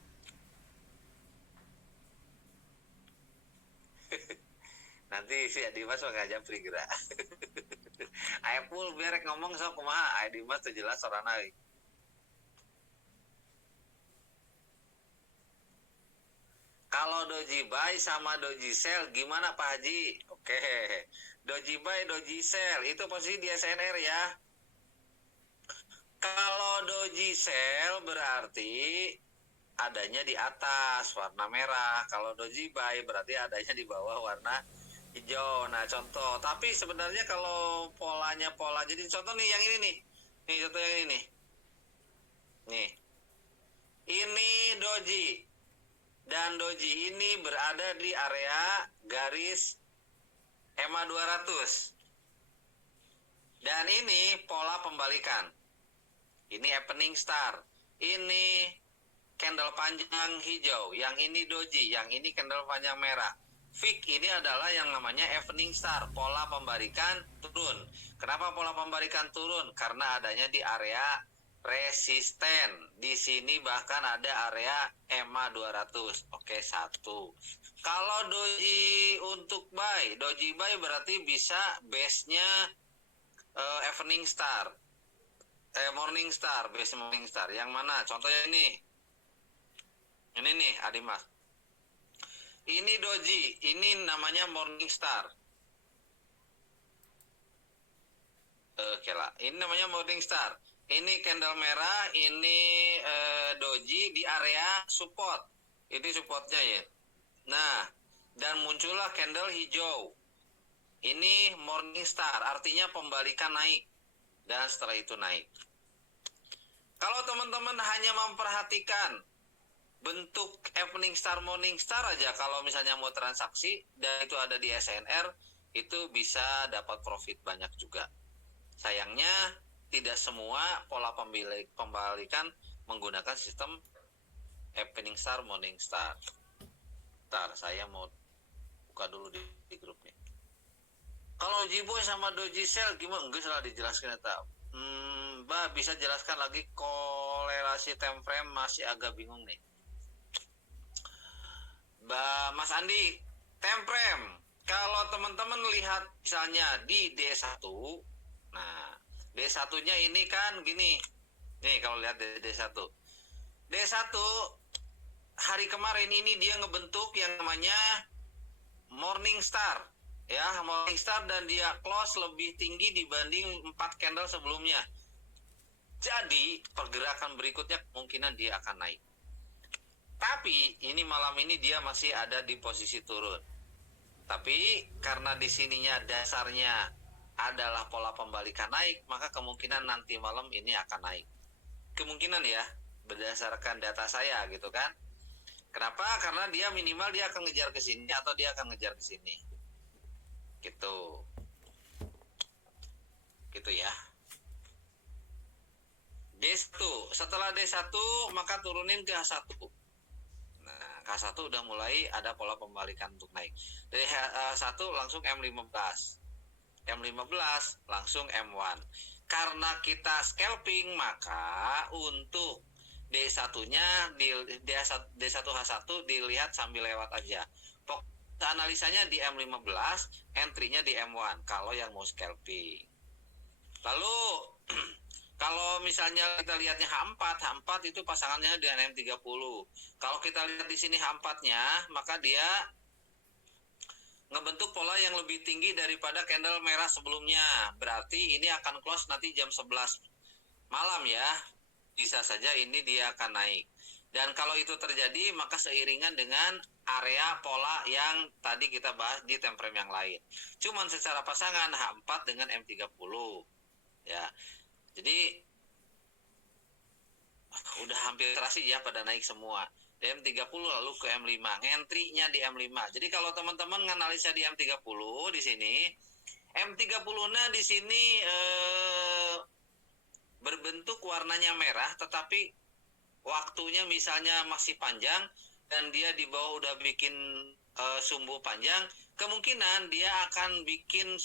Nanti si Adimas mah ngajak gerak. Aepul biar ngomong sok kumaha Adimas tuh jelas sorana. Kalau doji buy sama doji sell gimana Pak Haji? Oke. Doji buy, doji sell. Itu posisi di SNR ya. Kalau doji sell berarti adanya di atas warna merah. Kalau doji buy berarti adanya di bawah warna hijau. Nah, contoh. Tapi sebenarnya kalau polanya pola. Jadi contoh nih yang ini nih. Nih contoh yang ini nih. Nih. Ini doji. Dan doji ini berada di area garis EMA 200. Dan ini pola pembalikan. Ini opening star. Ini candle panjang hijau. Yang ini doji. Yang ini candle panjang merah. Fig ini adalah yang namanya evening star. Pola pembalikan turun. Kenapa pola pembalikan turun? Karena adanya di area resisten. Di sini bahkan ada area EMA 200. Oke, satu. Kalau doji untuk buy. Doji buy berarti bisa base-nya evening star. Morning star, base morning star. Yang mana? Contohnya ini. Ini nih, Adimas. Ini doji, ini namanya morning star. Oke lah, ini namanya morning star. Ini candle merah, ini doji di area support. Ini supportnya ya. Nah, dan muncullah candle hijau. Ini morning star, artinya pembalikan naik. Dan setelah itu naik. Kalau teman-teman hanya memperhatikan bentuk evening star, morning star aja, kalau misalnya mau transaksi dan itu ada di SNR, itu bisa dapat profit banyak juga. Sayangnya tidak semua pola pembalikan menggunakan sistem evening star, morning star. Ntar saya mau buka dulu di grup nih. Kalau Jiboy sama Doji Sell gimana? Enggak salah dijelaskan ya. Mbak bisa jelaskan lagi korelasi time frame, masih agak bingung nih. Mas Andi, time frame. Kalau teman-teman lihat misalnya di D1, nah D1-nya ini kan gini. Nih kalau lihat D1. D1 hari kemarin ini dia ngebentuk yang namanya morning star. Ya, morning star dan dia close lebih tinggi dibanding 4 candle sebelumnya. Jadi, pergerakan berikutnya kemungkinan dia akan naik. Tapi, ini malam ini dia masih ada di posisi turun. Tapi, karena di sininya dasarnya adalah pola pembalikan naik, maka kemungkinan nanti malam ini akan naik. Kemungkinan ya, berdasarkan data saya gitu kan. Kenapa? Karena dia minimal dia akan ngejar ke sini atau dia akan ngejar ke sini. Gitu ya. D1, setelah D1 maka turunin ke H1. Nah, K1 udah mulai ada pola pembalikan untuk naik. Dari H1 langsung M15. M15 langsung M1. Karena kita scalping, maka untuk D1-nya D1H1 dilihat sambil lewat aja. Analisanya di M15, entry-nya di M1 kalau yang mau scalping. Lalu kalau misalnya kita lihatnya H4 itu pasangannya dengan M30. Kalau kita lihat di sini H4-nya, maka dia ngebentuk pola yang lebih tinggi daripada candle merah sebelumnya. Berarti ini akan close nanti jam 11 malam ya. Bisa saja ini dia akan naik. Dan kalau itu terjadi, maka seiringan dengan area pola yang tadi kita bahas di time frame yang lain. Cuman secara pasangan H4 dengan M30. Ya. Jadi udah hampir terasi ya pada naik semua. Di M30 lalu ke M5. Entry-nya di M5. Jadi kalau teman-teman nganalisa di M30 di sini, M30-nya di sini berbentuk warnanya merah, tetapi waktunya misalnya masih panjang dan dia di bawah udah bikin sumbu panjang, kemungkinan dia akan bikin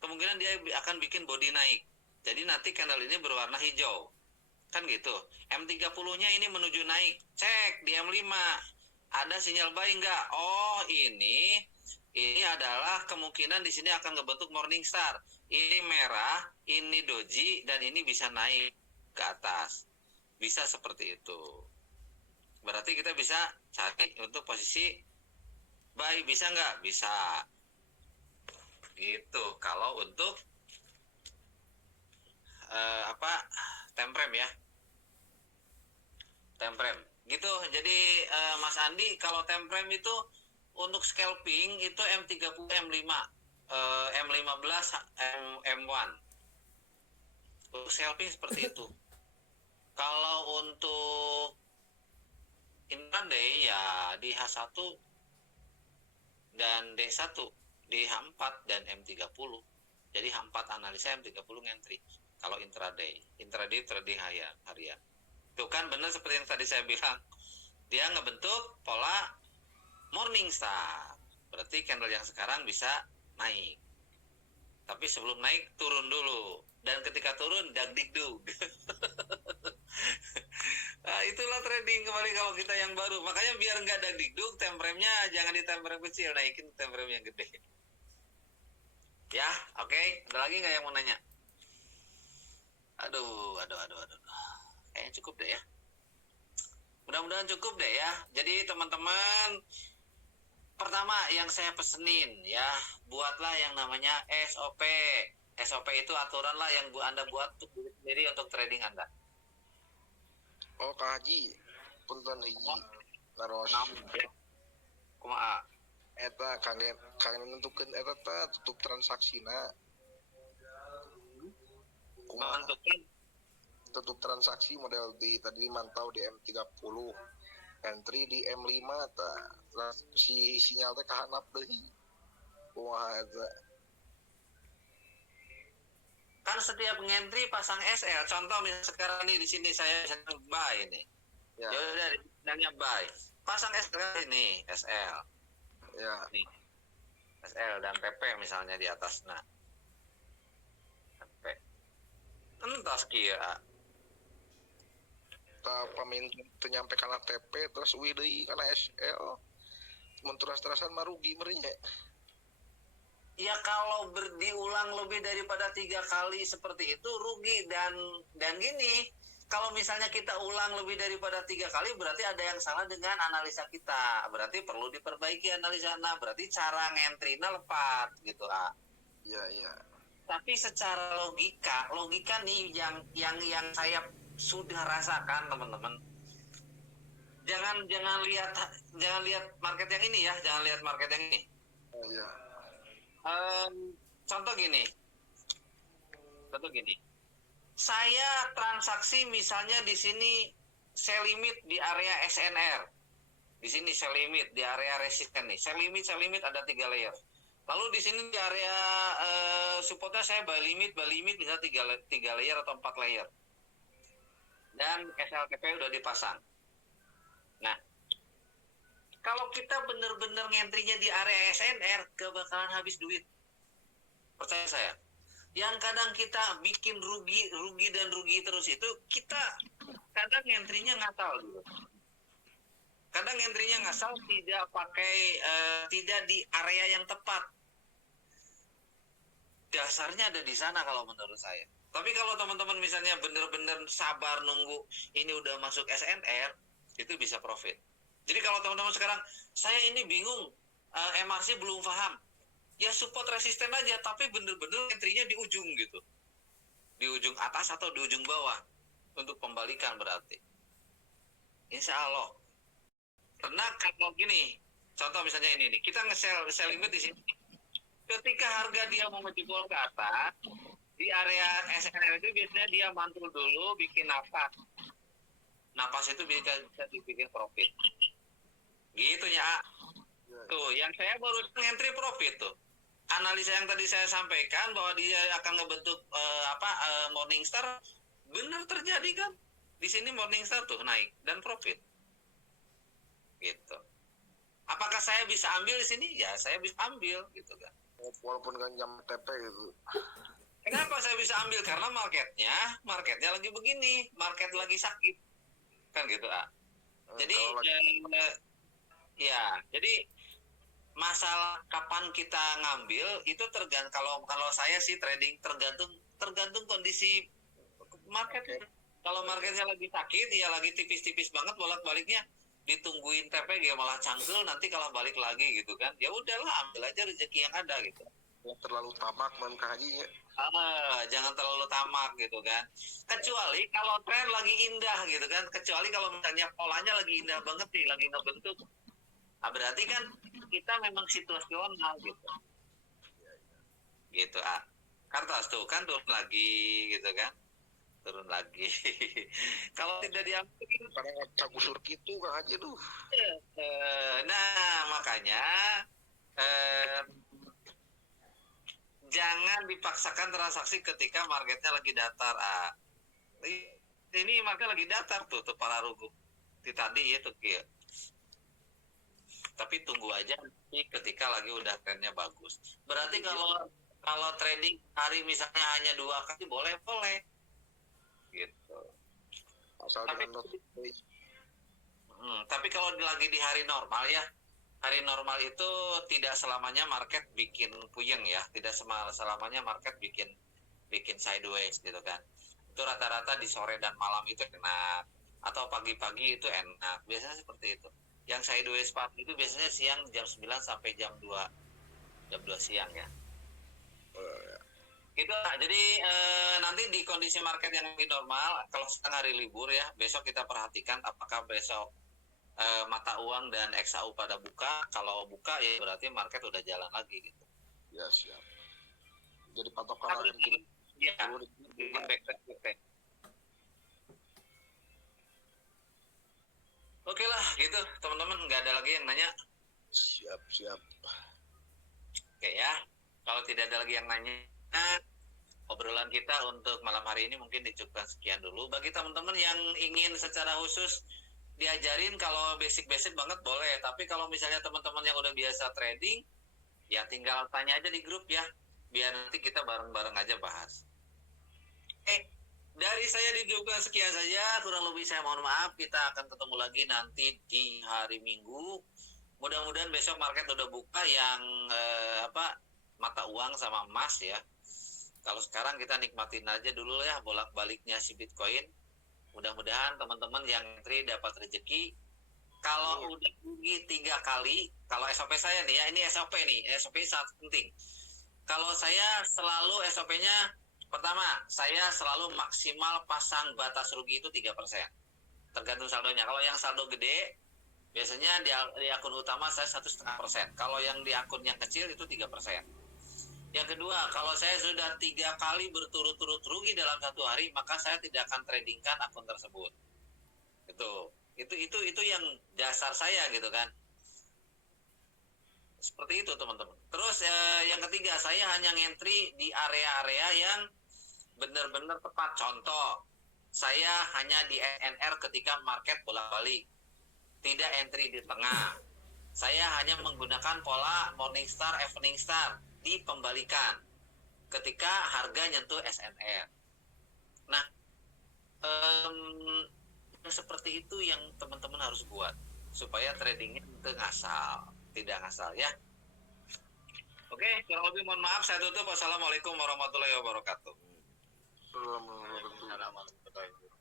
kemungkinan dia akan bikin body naik. Jadi nanti candle ini berwarna hijau. Kan gitu. M30-nya ini menuju naik. Cek di M5. Ada sinyal buy enggak? Oh, ini adalah kemungkinan di sini akan ngebentuk morning star. Ini merah, ini doji, dan ini bisa naik ke atas. Bisa seperti itu. Berarti kita bisa cari untuk posisi Buy bisa nggak? Bisa. Gitu. Kalau untuk time frame ya. Time frame. Gitu. Jadi Mas Andi, kalau time frame itu untuk scalping itu M30, M5, M15, M1. Untuk scalping seperti itu. Kalau untuk intraday ya di H1 dan D1, di H4 dan M30. Jadi H4 analisa, M30 ngentry. Kalau intraday trading harian. Itu kan benar seperti yang tadi saya bilang. Dia ngebentuk pola morning star. Berarti candle yang sekarang bisa naik. Tapi sebelum naik turun dulu. Dan ketika turun dagdikdug. Nah, itulah trading kembali kalau kita yang baru. Makanya biar nggak dagdikdug, time frame-nya jangan di time frame kecil, naikin time frame yang gede. Ya, oke. Ada lagi nggak yang mau nanya? Aduh. Kayaknya cukup deh ya. Mudah-mudahan cukup deh ya. Jadi teman-teman, pertama yang saya pesenin ya, buatlah yang namanya SOP. SOP itu aturan lah yang Anda buat untuk diri sendiri untuk trading Anda. Oh Kak Haji, punten hiji naros. Kumaha? Eta kangen nentukeun eta teh tutup transaksina. Kumaha Menentukan tutup transaksi model tadi mantau di M30, entry di M5 tah. Terus si sinyal teh kahanap deui. Kumaha eta? kan setiap ngentry pasang SL. Contoh misalnya sekarang ini di sini saya bisa buy ini. Ya, Ya udah nanya buy. Pasang SL ini, SL. ya. Nih. SL dan PP misalnya di atas. Nah. PP. Entah kira. Tah pamin teu nyampe kana TP terus uih deui kana SL. Mun teras-terasan mah rugi meureun nya. Ya kalau diulang lebih daripada 3 kali seperti itu rugi dan gini, kalau misalnya kita ulang lebih daripada 3 kali berarti ada yang salah dengan analisa kita. Berarti perlu diperbaiki analisa. Nah, berarti cara ngentry-nya lepat gitu lah. Iya. Tapi secara logika nih yang saya sudah rasakan teman-teman. Jangan lihat market yang ini ya, jangan lihat market yang ini. Iya. Contoh gini, saya transaksi misalnya di sini sell limit di area SNR, di sini sell limit di area resisten nih, sell limit ada 3 layer. Lalu di sini di area supportnya saya buy limit bisa 3 layer atau 4 layer, dan SLTP udah dipasang. Nah, kalau kita bener-bener ngentry-nya di area SNR, kebakalan habis duit. Percaya saya. Yang kadang kita bikin rugi terus itu, kita kadang ngentry-nya ngasal gitu. Kadang ngentry-nya ngasal, tidak di area yang tepat. Dasarnya ada di sana kalau menurut saya. Tapi kalau teman-teman misalnya bener-bener sabar nunggu ini udah masuk SNR, itu bisa profit. Jadi kalau teman-teman sekarang, saya ini bingung, MRC belum paham, ya support resisten aja, tapi bener-bener entry-nya di ujung gitu. Di ujung atas atau di ujung bawah. Untuk pembalikan berarti. Insya Allah. Karena kalau gini, contoh misalnya ini nih, kita nge-sell limit di sini. Ketika harga dia mau menjebol ke atas, di area SNR itu biasanya dia mantul dulu, bikin napas. Napas itu bisa dibikin profit. Gitu ya. Tuh, yang saya baru entry profit tuh. Analisa yang tadi saya sampaikan bahwa dia akan ngebentuk Morningstar, benar terjadi kan? Di sini Morningstar tuh naik dan profit. Gitu. Apakah saya bisa ambil di sini? Ya, saya bisa ambil gitu kan. Walaupun kan jam TP gitu. Kenapa saya bisa ambil? Karena marketnya lagi begini, market lagi sakit. Kan gitu, Jadi jadi masalah kapan kita ngambil itu tergantung. Kalau saya sih trading tergantung kondisi market. Kalau marketnya lagi sakit, ya lagi tipis-tipis banget bolak-baliknya, ditungguin TPG malah cangkel, nanti kalau balik lagi gitu kan, ya udahlah ambil aja rezeki yang ada gitu. Yang terlalu tamak hajinya. Jangan terlalu tamak gitu kan, kecuali kalau tren lagi indah gitu kan, kecuali kalau misalnya polanya lagi indah banget nih, lagi ngebentuk, berarti kan kita memang situasional gitu Kartas tuh kan turun lagi gitu kan, turun lagi. Kalau tidak diambil, Kadang cagusur gitu Kang Haji tuh. nah makanya jangan dipaksakan transaksi ketika marketnya lagi datar. Ini market lagi datar tuh para rugu di tadi ya tuh ya. Tapi tunggu aja nanti ketika lagi udah trennya bagus. Berarti kalau trading hari misalnya hanya 2 kali boleh gitu. Asal Tapi, dengan tapi kalau lagi di hari normal ya, hari normal itu tidak selamanya market bikin puyeng ya, tidak selamanya market bikin sideways gitu kan. Itu rata-rata di sore dan malam itu enak, atau pagi-pagi itu enak, biasanya seperti itu. Yang sideways part itu biasanya siang jam 9 sampai jam 2 siang ya. Gitu lah. Jadi nanti di kondisi market yang lebih normal, kalau sekarang hari libur ya, besok kita perhatikan apakah besok mata uang dan XAU pada buka. Kalau buka ya berarti market udah jalan lagi gitu. Ya siap. Jadi patokan Iya. Back. Oke lah gitu teman-teman, nggak ada lagi yang nanya. Siap. Oke ya, kalau tidak ada lagi yang nanya, obrolan kita untuk malam hari ini mungkin dicukupkan sekian dulu. Bagi teman-teman yang ingin secara khusus diajarin kalau basic-basic banget boleh, tapi kalau misalnya teman-teman yang udah biasa trading, ya tinggal tanya aja di grup ya, biar nanti kita bareng-bareng aja bahas. Dari saya dicukupkan sekian saja, kurang lebih saya mohon maaf. Kita akan ketemu lagi nanti di hari Minggu. Mudah-mudahan besok market udah buka yang mata uang sama emas ya. Kalau sekarang kita nikmatin aja dulu ya bolak-baliknya si Bitcoin. Mudah-mudahan teman-teman yang entry dapat rezeki. Kalau udah rugi 3 kali, kalau SOP saya nih ya, ini SOP nih, SOP sangat penting. Kalau saya selalu SOP-nya, pertama, saya selalu maksimal pasang batas rugi itu 3%. Tergantung saldonya. Kalau yang saldo gede, biasanya di akun utama saya 1,5%. Kalau yang di akun yang kecil itu 3%. Yang kedua, kalau saya sudah 3 kali berturut-turut rugi dalam 1 hari, maka saya tidak akan tradingkan akun tersebut. Itu yang dasar saya gitu kan. Seperti itu teman-teman. Terus yang ketiga, saya hanya ngentry di area-area yang benar-benar tepat. Contoh, saya hanya di NR ketika market bolak-balik, tidak entry di tengah. Saya hanya menggunakan pola Morningstar, Evening Star di pembalikan ketika harga nyentuh SNR. Nah, seperti itu yang teman-teman harus buat supaya tradingnya tidak ngasal ya. Oke, kurang lebih mohon maaf, saya tutup. Wassalamualaikum warahmatullahi wabarakatuh. Assalamualaikum warahmatullahi wabarakatuh.